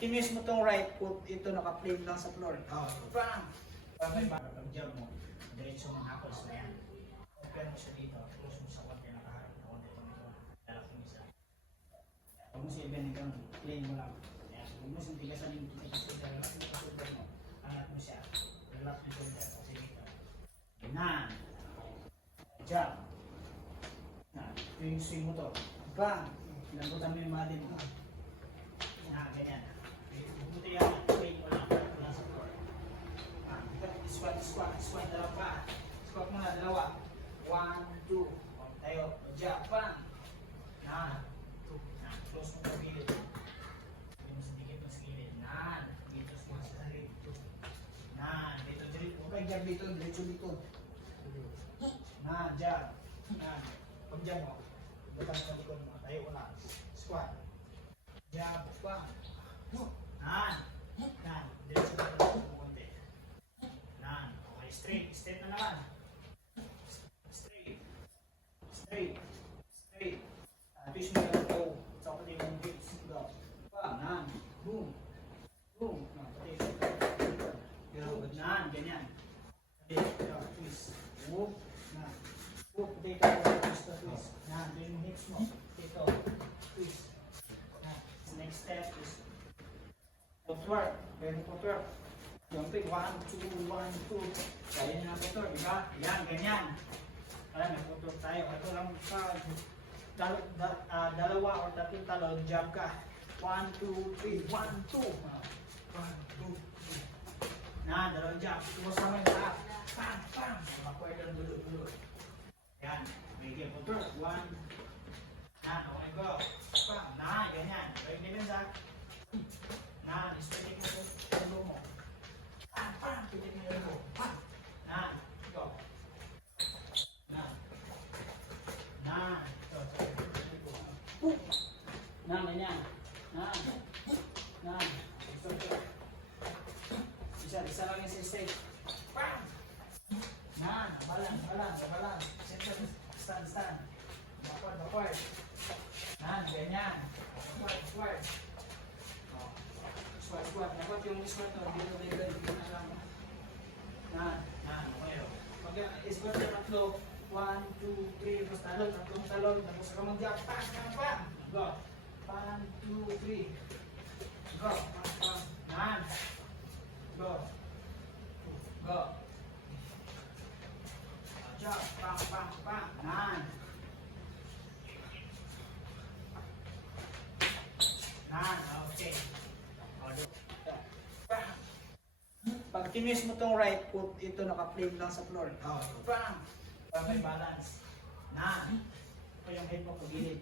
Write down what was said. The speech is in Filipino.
Pag-timis mo tong right foot, ito naka-plane lang sa floor. Bang! Pag-jump mo, diretso mo knuckles na yan. Open mo siya dito, close mo sa konti, nakaharap na konti itong ito. Lalak mo isa. Huwag mo siya ibig kang plane mo lang. Huwag mo siyang tigasan yung shoulder. Relax mo sa shoulder mo. Angat mo siya. Relax mo shoulder. Kasi dito. Na! Jump! Na! Ito yung swing mo to. Bang! Lambutan mo yung mga din mo. Ganyan. Buti yan. Plane mo lang. Wala sa floor. Squat, dalawa pa. Squat mo na, dalawa. 1, 2. Tayo. Jump, bang! Na! Close mo sa gilid. Hindi mo sa dikit mo sa gilid. Na! Dito sa sarili. Na! Dito, dito. Okay, jump dito. Diretso dito. Na! Jump. Na! Pag-jump mo. Butang sa likod mo. Tayo ko na. Squat. Jump, bang! Na! Na! Diretso dito. Nan, okay, straight. Straight na naman. Straight. Straight. Straight. Twist mo yung toe. Sa pati yung hips. Go. Bang, nan. Boom. Boom. Pati yung nan, ganyan. Pati yung twist. Whoop. Nan. Whoop. Pati yung twist. Twist. Nan, twist yung hips mo. Ito. Twist. Nan. Next step is footwork. Very footwork. Jumping, 1, 2, 1, 2. Kaya nyo na ito, diba? Yan, ganyan. Alam, nagputok tayo. Ito lang pa, dalawa o tatlong talon, jump ka. 1, 2, 3, 1, 2. 1, 2, 3. Na, dalawang jump. Tumusama yung lahat. Pam, pam. Makuha ng dulo-dulo. Yan, bigyan putok. 1. Na, okay, go. Pam, na, ganyan. Right defense, ha? Na, straight mo ito. Tulo mo. Pam! Pitin mo yung mo. Pam! Na! Go! Na! Na! Ito. Na! Ganyan. Na! Na! Ito. Isa lang yung sisig. Pam! Na! Balance. Stand. Backward. Na! Ganyan. Squat. Squat. Dapat yung squat to, dito na lang. Okay. Mag-squat na tatlo. 1, 2, 3, tapos tatlong talon. Tapos ka mag-jump. Pam! Go. 1, 2, 3. Go. Pam. Go. Jump. Pam. Okay. Pag tinis mo tong right foot, ito naka-plane lang sa floor. Bang! May balance. Na! Ito yung head mo pagilid.